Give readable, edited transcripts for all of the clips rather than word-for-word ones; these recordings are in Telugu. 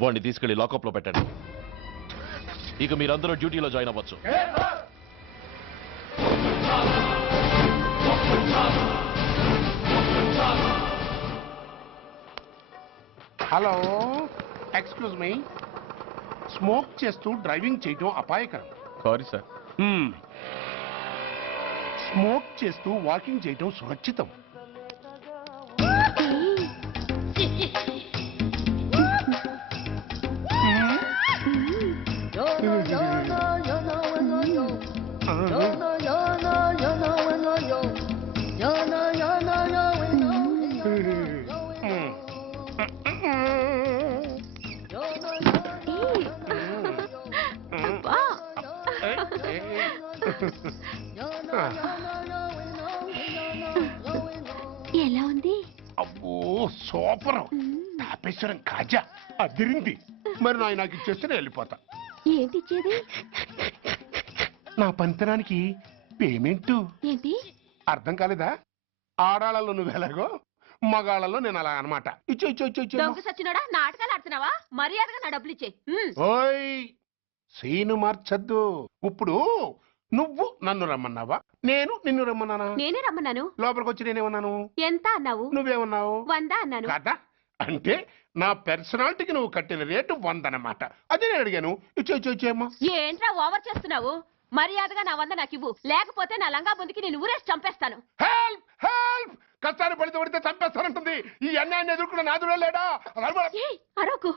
వాడిని తీసుకెళ్లి లాకప్ లో పెట్టండి. ఇక మీరందరూ డ్యూటీలో జాయిన్ అవ్వచ్చు. Hello, excuse me. స్మోక్ చేస్తూ డ్రైవింగ్ చేయటం అపాయకరం. Sorry sir. స్మోక్ చేస్తూ వాకింగ్ చేయటం సురక్షితం. ఎలా ఉంది? అబ్బో సూపర్. తాపేశ్వరం కాజా అదిరింది. మరి నాకు ఇచ్చేస్తే నేను వెళ్ళిపోతా. ఏంటి ఇచ్చేది? నా పంతనానికి పేమెంట్. ఏంటి అర్థం కాలేదా? ఆడాళ్ళలో నువ్వు ఎలాగో, మగాళ్ళలో నేను అలా అనమాట. దొంగ సచ్చినోడా, నాటకాలు ఆడుతున్నావా? మర్యాదగా నా డబ్బులు ఇచ్చే. ఓయ్ సీను మార్చద్దు. ఇప్పుడు నువ్వు నన్ను రమ్మన్నావా, నేను నిన్ను రమ్మన్నానా? నేనే రమ్మన్నాను. లోపలికి వచ్చి నేనేమన్నాను? ఎంత అన్నావు? నువ్వేమన్నావు? 100 అన్నాను. కదా, అంటే నా పర్సనాలిటీకి నువ్వు కట్టిన రేటు 100 అన్నమాట. అదే నేను అడిగాను. ఇచ్చేమ్మా. ఏంట్రా ఓవర్ చేస్తున్నావు? మర్యాదగా నా 100 నాకు ఇవ్వు, లేకపోతే నా లంగా బొందికి నేను ఊరేసి చంపేస్తాను. Help help. కష్టాన్ని పడితే చంపేస్తానంటుంది. ఈ అన్యాయాన్ని ఎదుర్కొన్న నాదుడే లేడా? అరవకు.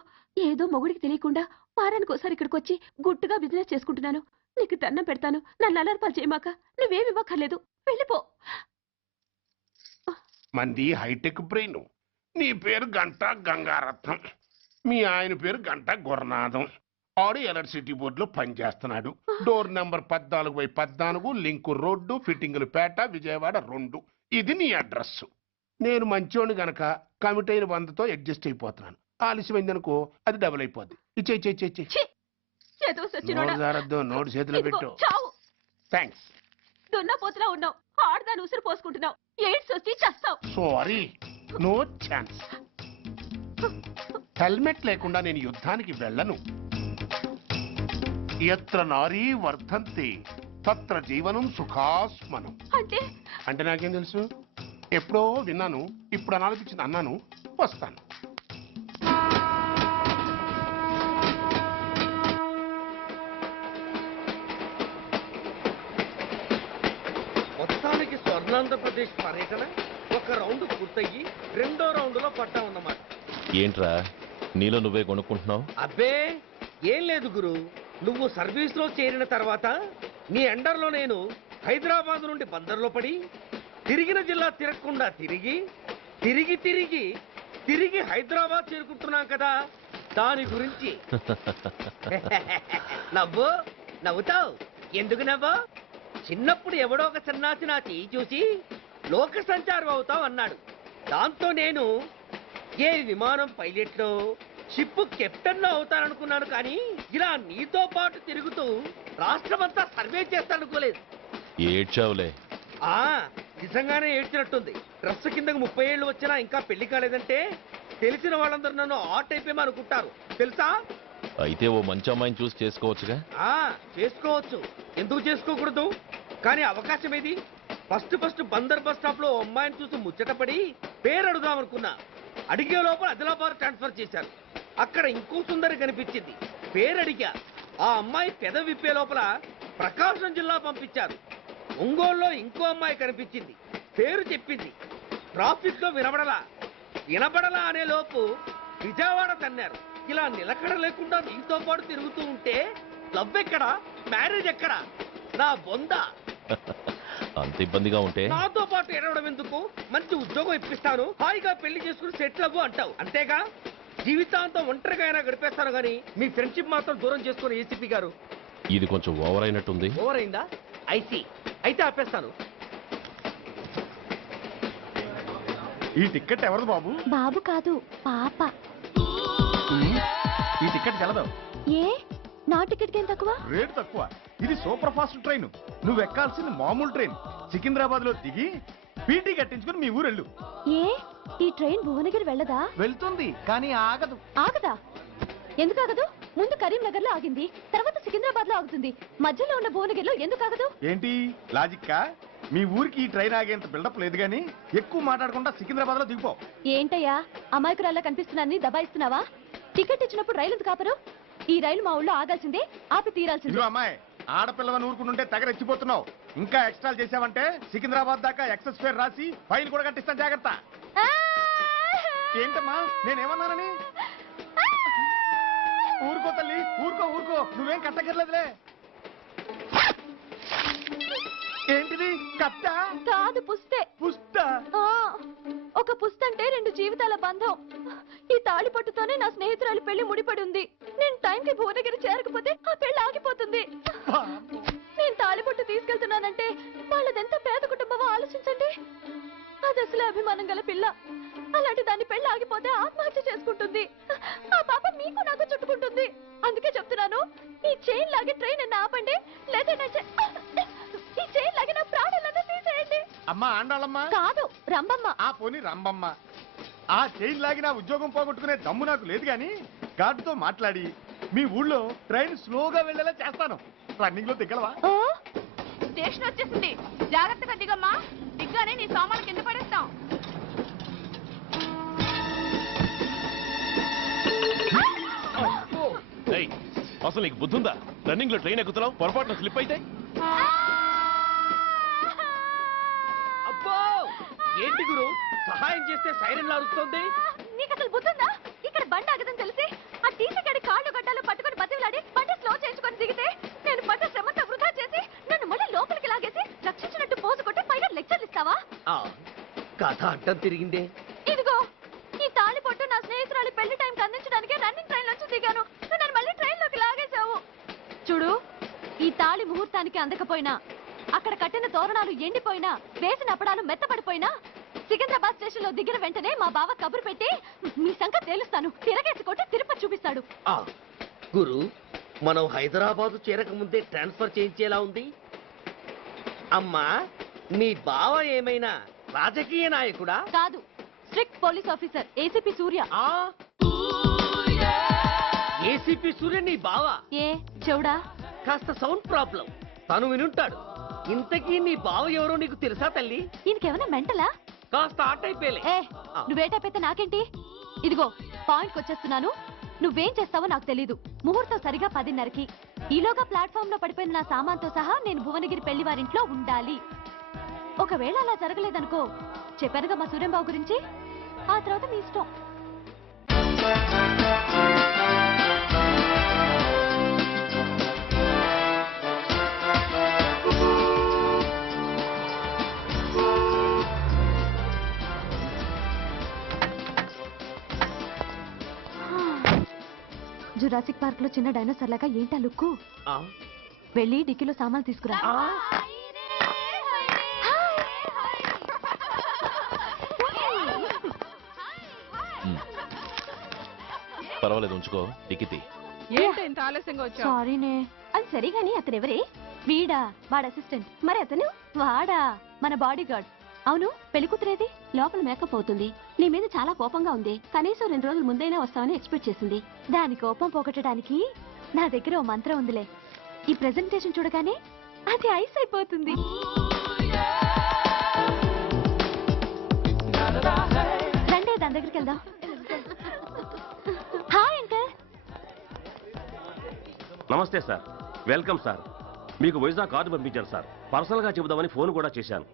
ఏదో మొగుడికి తెలియకుండా వారానికి ఒకసారి ఇక్కడికి వచ్చి గుట్టుగా బిజినెస్ చేసుకుంటున్నాను. నీకు దండం పెడతాను, నన్ను అలర్పాలు చేయమాక. నువ్వేమి ఇవ్వక్కర్లేదు, వెళ్ళిపో. మంది హైటెక్ బ్రెయిన్. నీ పేరు గంట గంగారత్నం, మీ ఆయన పేరు గంట గురునాథం. ఆడు ఎలక్ట్రిసిటీ బోర్డులో పనిచేస్తున్నాడు. డోర్ నెంబర్ 14/14, లింకు రోడ్డు, ఫిట్టింగులు పేట, విజయవాడ 2. ఇది నీ అడ్రస్. నేను మంచోని గనక కమిట్ అయిన 100తో అడ్జస్ట్ అయిపోతున్నాను. ఆలస్యమైందనుకో అది డబుల్ అయిపోద్ది. ఇచ్చే నోటు చేతిలో పెట్టు. థ్యాంక్స్. దున్నపోతులా ఉన్నావు, ఆడదాన్ని ఉసురు పోసుకుంటున్నావు. ఎయిడ్స్ వచ్చి చస్తావు. Sorry, no chance. హెల్మెట్ లేకుండా నేను యుద్ధానికి వెళ్ళను. ఎత్ర నారీ వర్ధంతి తత్ర జీవనం సుఖాస్మనం. అంటే నాకేం తెలుసు? ఎప్పుడో విన్నాను, ఇప్పుడు అనాలనిపించింది అన్నాను. వస్తాను. మొత్తానికి స్వర్ణాంధ్రప్రదేశ్ పర్యటన ఒక రౌండ్ పూర్తయ్యి 2వ రౌండ్ లో పట్టామన్నమాట. ఏంట్రా నీలో నువ్వే కొనుక్కుంటున్నావు? అబ్బే ఏం లేదు గురు. నువ్వు సర్వీస్ లో చేరిన తర్వాత నీ అండర్లో నేను హైదరాబాద్ నుండి బందర్లో పడి తిరిగిన జిల్లా తిరగకుండా తిరిగి తిరిగి తిరిగి తిరిగి హైదరాబాద్ చేరుకుంటున్నాం కదా, దాని గురించి. నవ్వు నవ్వుతావు ఎందుకు నవ్వు? చిన్నప్పుడు ఎవడో ఒక సన్నాసి నా చేయి చూసి లోక సంచారం అవుతావు అన్నాడు. దాంతో నేను ఏ విమానం పైలట్లో, షిప్ కెప్టెన్ అవుతాననుకున్నాను. కానీ ఇలా నీతో పాటు తిరుగుతూ రాష్ట్రమంతా సర్వే చేస్తాననుకోలేదు. ఏడ్చావులే. నిజంగానే ఏడ్చినట్టుంది. డ్రెస్ కిందకు 30 ఏళ్ళు వచ్చినా ఇంకా పెళ్లి కాలేదంటే తెలిసిన వాళ్ళందరూ నన్ను ఆర్ట్ అయిపోయి అనుకుంటారు తెలుసా? అయితే ఓ మంచి అమ్మాయిని చూసి చేసుకోవచ్చుగా. చేసుకోవచ్చు, ఎందుకు చేసుకోకూడదు? కానీ అవకాశం ఏది? ఫస్ట్ బందర్ బస్ స్టాప్ లో అమ్మాయిని చూసి ముచ్చటపడి పేరు అడుగుదామనుకున్నా. అడిగే లోపల ఆదిలాబాద్ ట్రాన్స్ఫర్ చేశారు. అక్కడ ఇంకో సుందరి కనిపించింది, పేరు అడిగా. ఆ అమ్మాయి పెద విప్పే లోపల ప్రకాశం జిల్లా పంపించారు. ఒంగోలులో ఇంకో అమ్మాయి కనిపించింది, పేరు చెప్పింది. ట్రాఫిక్ లో వినబడలా అనే లోపు విజయవాడ తన్నారు. ఇలా నిలకడ లేకుండా నీతో పాటు తిరుగుతూ ఉంటే లవ్ ఎక్కడా, మ్యారేజ్ ఎక్కడా? నా బొంద. అంత ఇబ్బందిగా ఉంటే నాతో పాటు ఎడవడం ఎందుకు? మంచి ఉద్యోగం ఇప్పిస్తాను, హాయిగా పెళ్లి చేసుకుని సెటిల్ అవ్వు అంటావు అంతేగా. జీవితాంతం ఒంటరిగా అయినా గడిపేస్తాను గానీ మీ ఫ్రెండ్షిప్ మాత్రం దూరం చేసుకుని ఏసీపీ గారు. ఇది కొంచెం ఓవర్ అయినట్టుంది. ఓవర్ అయిందా? ఐసీ, అయితే ఆపేస్తాను. ఈ టికెట్ ఎవరిది బాబు? బాబు కాదు, పాప. ఈ టికెట్ తెలదు. ఏ నా టికెట్ ఏం తక్కువ? రేటు తక్కువ. ఇది సూపర్ ఫాస్ట్ ట్రైన్. నువ్వు ఎక్కాల్సింది మామూలు ట్రైన్. సికింద్రాబాద్ లో దిగి పీటీ కట్టించుకుని మీ ఊరెళ్ళు. ఏ ఈ ట్రైన్ భువనగిరి వెళ్ళదా? వెళ్తుంది కానీ ఆగదు. ఆగదా? ఎందుకు ఆగదు? ముందు కరీంనగర్ లో ఆగింది, తర్వాత సికింద్రాబాద్ లో ఆగుతుంది, మధ్యలో ఉన్న భువనగిరిలో ఎందుకు ఆగదు? ఏంటి లాజిక్కా? మీ ఊరికి ఈ ట్రైన్ ఆగేంత బిల్డప్ లేదు గానీ ఎక్కువ మాట్లాడకుండా సికింద్రాబాద్ లో దిగిపో. ఏంటయ్యా అమాయకురాల్లా కనిపిస్తున్నాన్ని దబాయిస్తున్నావా? టికెట్ ఇచ్చినప్పుడు రైలు ఎందుకు ఆపరు? ఈ రైలు మా ఊళ్ళో ఆగాల్సిందే, ఆపి తీరాల్సిందే. ఇదిగో అమ్మాయి, ఆడపిల్లవని ఊరుకుంటుంటే తెగరెచ్చిపోతున్నావు. ఇంకా ఎక్స్ట్రా చేసావంటే సికింద్రాబాద్ దాకా ఎక్సెస్ ఫేర్ రాసి ఫైన్ కూడా కట్టిస్తాను, జాగ్రత్త. ఆ! ఏంటమ్మా నేనేమన్నానని? ఊరుకో తల్లి, ఊరుకో ఊరుకో, నువ్వేం కట్టకర్లేదులే. ఏంటిది కట్ట? కాదు పుస్తే. పుష్ట? ఆ, ఒక పుస్తంటే 2 జీవితాల బంధం. ఈ తాళి పట్టుతోనే నా స్నేహితురాలి పెళ్లి ముడిపడి ఉంది. నేను టైంకి భువనగిరి చేరకపోతే ఆ పెళ్లి ఆగిపోతుంది. నేను తాళి పట్టు తీసుకెళ్తున్నానంటే వాళ్ళదెంత పేద కుటుంబమో ఆలోచించండి. అది అసలు అభిమానం గల పిల్ల. అలాంటి దాని పెళ్లి ఆగిపోతే ఆత్మహత్య చేసుకుంటుంది. ఆ పాప మీకు నాకు చుట్టుకుంటుంది. అందుకే చెప్తున్నాను, ఈ చైన్ లాగి ట్రైన్ అన్న ఆపండి, లేదా ఈ చైన్ లాగి నా ప్రాణాలన్నా తీసేయండి. అమ్మా ఆండాళ్ళమ్మా కాదు రంబమ్మ. ఆ పోని రంబమ్మ. ఆ చైన్ లాగి నా ఉద్యోగం పోగొట్టుకునే దమ్ము నాకు లేదు గాని గార్డుతో మాట్లాడి మీ ఊళ్ళో ట్రైన్ స్లోగా వెళ్ళేలా చేస్తాను. రన్నింగ్ లో దిగలవా? స్టేషన్ వచ్చేసింది, జాగ్రత్తగా దిగమ్మా. దిగ్గానే నీ సామాన్లు కింద పడేస్తాం. ఏయ్, అసలు నీకు బుద్ధుందా? రన్నింగ్ లో ట్రైన్ ఎక్కుతున్నావు, పొరపాటున స్లిప్ అయితే? అబ్బో ఏంటి గురు, సహాయం చేస్తే సైరన్ అరుస్తోంది. నీకు అసలు బుద్ధుందా? ఇక్కడ బండి ఆగదని తెలిసి ఆ టీసీ గడి కాళ్ళు గడ్డలు పట్టుకొని బతిలాడి బండి స్లో చేసుకొని దిగితే నేను పడ్డ శ్రమంతా వృధా చేసి నన్ను మళ్ళీ లోపలికి లాగేసి రక్షించినట్టు పోజు కొట్టి పైన లెక్చర్లు ఇస్తావా? ఆ, కథ అడ్డం తిరిగిందే. ఇదిగో ఈ తాళి పొట్టు నా స్నేహితురాలి పెళ్లి టైంకి అందించడానికి రన్నింగ్ ట్రైన్ నుంచి దిగాను. నువ్వు నన్ను మళ్ళీ ట్రైన్ లోకి లాగేశావు. చూడు, ఈ తాళి ముహూర్తానికి అందకపోయినా, అక్కడ కట్టిన తోరణాలు ఎండిపోయినా, వేసిన అప్పడాలు మెత్తపడిపోయినా, సికింద్రాబాద్ స్టేషన్ లో దిగిన వెంటనే మా బావ కబురు పెట్టి మీ సంగతి తేలుస్తాను, తిరగేసి కొట్టి తిరుపతి చూపిస్తాడు. ఆ, గురు మనం హైదరాబాద్ చేరక ముందే ట్రాన్స్ఫర్ చేయించేలా ఉంది. అమ్మా మీ బావ ఏమైనా రాజకీయ నాయకుడా? కాదు, స్ట్రిక్ట్ పోలీస్ ఆఫీసర్, ఏసీపీ సూర్య. ఆ ఏసీపీ సూర్య నీ బావ? ఏ చెవుడా? కాస్త సౌండ్ ప్రాబ్లం, తను వినుంటాడు. ఇంతకీ నీ బావ ఎవరో నీకు తెలుసా తల్లి? ఈయనకేమైనా మెంటలా? కాస్త ఆట అయిపోయలే. ఏ నువ్వేటైతే నాకేంటి? ఇదిగో పాయింట్కి వచ్చేస్తున్నాను. నువ్వేం చేస్తావో నాకు తెలీదు. ముహూర్తం సరిగా 10:30కి. ఈలోగా ప్లాట్ఫామ్ లో పడిపోయిన నా సామాన్తో సహా నేను భువనగిరి పెళ్లి వారింట్లో ఉండాలి. ఒకవేళ అలా జరగలేదనుకో, చెప్పానుగా మా సూర్యంబాబు గురించి, ఆ తర్వాత మీ ఇష్టం. జురాసిక్ పార్క్ లో చిన్న డైనోసార్ లాగా ఏంటా లుక్కు? ఆ, వెళ్ళి డిక్కీలో సామాన్లు తీసుకురా. ఆ, పర్వాలేదు, ఉంచుకో, టికెట్. ఏంటి ఇంత ఆలస్యంగా వచ్చావు? సారీనే. అది సరిగాని అతను ఎవరే? వీడా, వాడ అసిస్టెంట్. మరి అతను వాడా, మన బాడీ గార్డ్. అవును, పెళ్లి కూతురేది? లోపల మేకప్ అవుతుంది. నీ మీద చాలా కోపంగా ఉంది. కనీసం 2 రోజుల ముందైనా వస్తావని ఎక్స్పెక్ట్ చేసింది. దాని కోపం పోగొట్టడానికి నా దగ్గర ఓ మంత్రం ఉందిలే. ఈ ప్రెజెంటేషన్ చూడగానే అది ఐస్ అయిపోతుంది. రండి, దాని దగ్గరికి వెళ్దాం. Hi uncle. నమస్తే సార్, వెల్కమ్ సార్. మీకు వైజాగ్ కార్డు పంపించాను సార్. పర్సనల్గా చెబుదామని ఫోన్ కూడా చేశాను.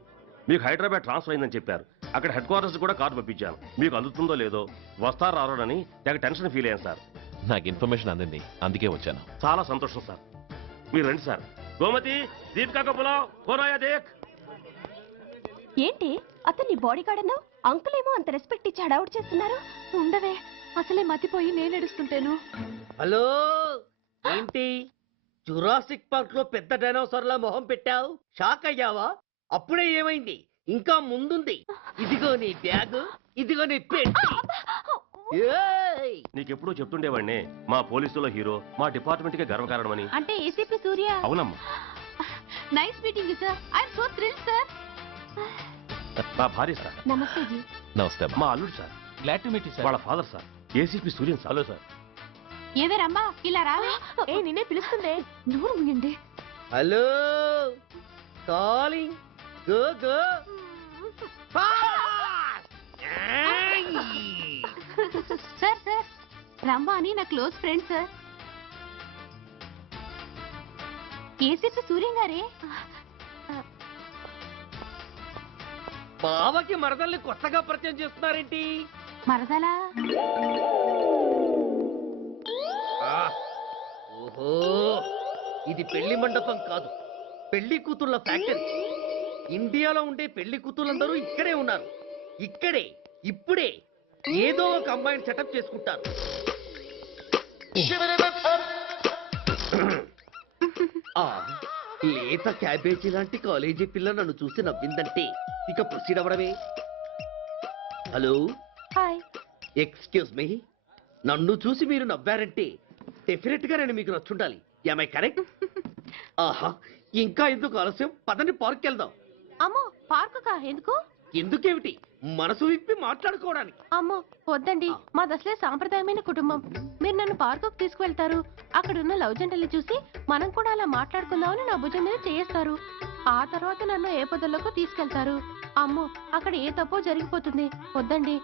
మీకు హైదరాబాద్ ట్రాన్స్ఫర్ అయిందని చెప్పారు. అక్కడ హెడ్ క్వార్టర్స్ కూడా కార్డు పంపించాను. మీకు అందుతుందో లేదో, వస్తారో రారోనని తెగ టెన్షన్ ఫీల్ అయ్యాను సార్. నాకు ఇన్ఫర్మేషన్ అందింది, అందుకే వచ్చాను. చాలా సంతోషం సార్. మీరు రండి సార్. గోమతి, దీపికా కపులావ్, కోనాయా దేక్. ఏంటి అతన్ని బాడీ గార్డ్ అన్నావు? అంకుల్ ఏమో అంత రెస్పెక్ట్ ఇచ్చి హడావుడు చేస్తున్నారు. ఉండవే, అసలే మతిపోయి నేను ఏడుస్తుంటాను. హలో ఏంటి జురాసిక్ పార్క్ లో పెద్ద డైనోసార్లా మొహం పెట్టావు? షాక్ అయ్యావా? అప్పుడే ఏమైంది? ఇంకా ముందుంది. ఇదిగో నీ బ్యాగ్, ఇదిగో నీ పెట్టి. ఏయ్! నీకెప్పుడూ చెప్తుండేవాడిని, మా పోలీసులో హీరో, మా డిపార్ట్మెంట్ కి గర్వకారణమని. అంటే ఏసీపీ సూర్య. అవునమ్మా. Nice meeting you sir. I am so thrilled sir. నా భార్య సార్. నమస్తే జీ. నమస్తే అమ్మా. మా అల్లుడు sir. Glad to meet you వాళ్ళ father sir, ACP Suryan sir. Hello sir. ఏవే రమ్మా ఇలా రావే. నిన్నే పిలుస్తుందే. నోరు మూయండి. Hello calling go go sir sir రమ్మ అని నా close friend sir. ACP Suryam గారే. బావకి మరదల్ని కొత్తగా పరిచయం చేస్తున్నారేంటి? మరదలా? ఓహో, ఇది పెళ్లి మండపం కాదు, పెళ్లి కూతుళ్ళ ఫ్యాక్టరీ. ఇండియాలో ఉండే పెళ్లి కూతుళ్ళందరూ ఇక్కడే ఉన్నారు. ఇక్కడే ఇప్పుడే ఏదో ఒక అమ్మాయిని సెటప్ చేసుకుంటారు. ఆ, లేత క్యాబేజీ లాంటి కాలేజీ పిల్ల నన్ను చూసి నవ్విందంటే ఇక ప్రొసీడ్ అవ్వడమే. Hello, hi. ఎక్స్క్యూజ్ మీ, నన్ను చూసి మీరు నవ్వారంటే డెఫినెట్ గా నేను మీకు నచ్చుండాలి. Am I correct? ఆహా, ఇంకా ఎందుకు ఆలస్యం? పదండి పార్క్ వెళ్దాం. అమ్మో పార్కు కా? ఎందుకు? ఎందుకేమిటి, మనసు విప్పి మాట్లాడుకోవడానికి. అమ్మో వద్దండి, మాది అసలే సాంప్రదాయమైన కుటుంబం. మీరు నన్ను పార్కుకు తీసుకువెళ్తారు, అక్కడున్న లవ్ జంటలు చూసి మనం కూడా అలా మాట్లాడుకుందామని నా భుజం మీద చేస్తారు. ఆ తర్వాత నన్ను ఏ పొదల్లోకి తీసుకెళ్తారు. అమ్మో అక్కడ ఏ తప్పో జరిగిపోతుంది. వద్దండి,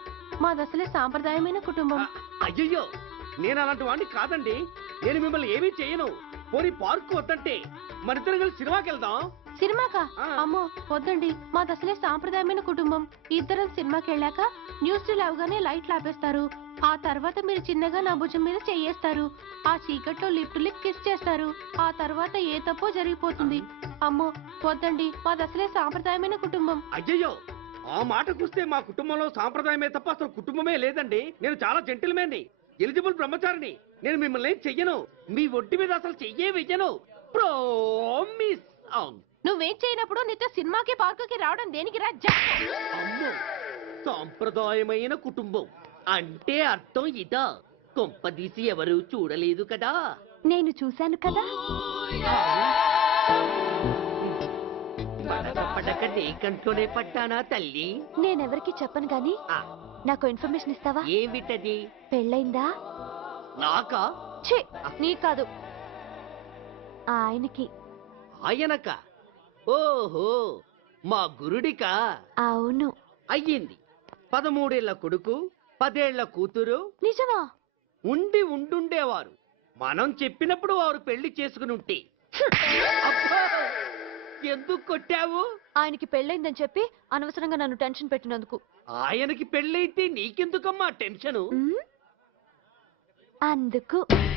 మాది అసలే సాంప్రదాయమైన కుటుంబం. అయ్యయ్యో, నేను అలాంటి వాడిని కాదండి. నేను మిమ్మల్ని ఏమీ చేయను. పోనీ పార్క్ వద్దంటే మరిద్దరం కలిసి సినిమాకి వెళ్దాం. సినిమాకా? ఆ. అమ్మో వద్దండి, మాది అసలే సాంప్రదాయమైన కుటుంబం. ఇద్దరం సినిమాకి వెళ్ళాక న్యూస్ అవగానే లైట్లు ఆపేస్తారు. ఆ తర్వాత మీరు చిన్నగా నా భుజం మీద చెయ్యేస్తారు. ఆ చీకట్లో లిప్ టు లిప్ కిస్ చేస్తారు. ఆ తర్వాత ఏ తప్పో జరిగిపోతుంది. అమ్మో వద్దండి, మాది అసలే సాంప్రదాయమైన కుటుంబం. అయ్యయ్యో, ఆ మాటకొస్తే మా కుటుంబంలో సాంప్రదాయమే తప్ప అసలు కుటుంబమే లేదండి. నేను చాలా జెంటిల్మెన్ని, ఎలిజిబుల్ బ్రహ్మచారిని. నేను మిమ్మల్ని ఏం చెయ్యను. మీ ఒంటి మీద అసలు చెయ్యే వెయ్యను. ప్రామిస్. నువ్వేం చేయనప్పుడు నీతో సినిమాకి పార్కుకి రావడం దేనికి రా? అమ్మో, సాంప్రదాయమైన కుటుంబం అంటే అర్థం ఇదా? కొంపదీసి ఎవరు చూడలేదు కదా? నేను చూశాను కదా. పడక పడక నీ కంట్లోనే పడ్డానా తల్లి? నేనెవరికి చెప్పను గాని ఆ, నాకు ఇన్ఫర్మేషన్ ఇస్తావా? ఏమిటది? పెళ్ళైందా? నాకా? ఛీ, నీకు కాదు, ఆయనకి. ఆయనక? ఓహో, మా గురుడికా? అవును. అయ్యింది. 13 ఏళ్ల కొడుకు, 10 ఏళ్ల కూతురు నిజమా? ఉండుండేవారు. మనం చెప్పినప్పుడు వారు పెళ్లి చేసుకుని ఉంటే. అబ్బా, ఎందుకు కొట్టావు? ఆయనకి పెళ్ళైందని చెప్పి అనవసరంగా నన్ను టెన్షన్ పెట్టినందుకు. ఆయనకి పెళ్ళైతే నీకెందుకమ్మా టెన్షను? అందుకు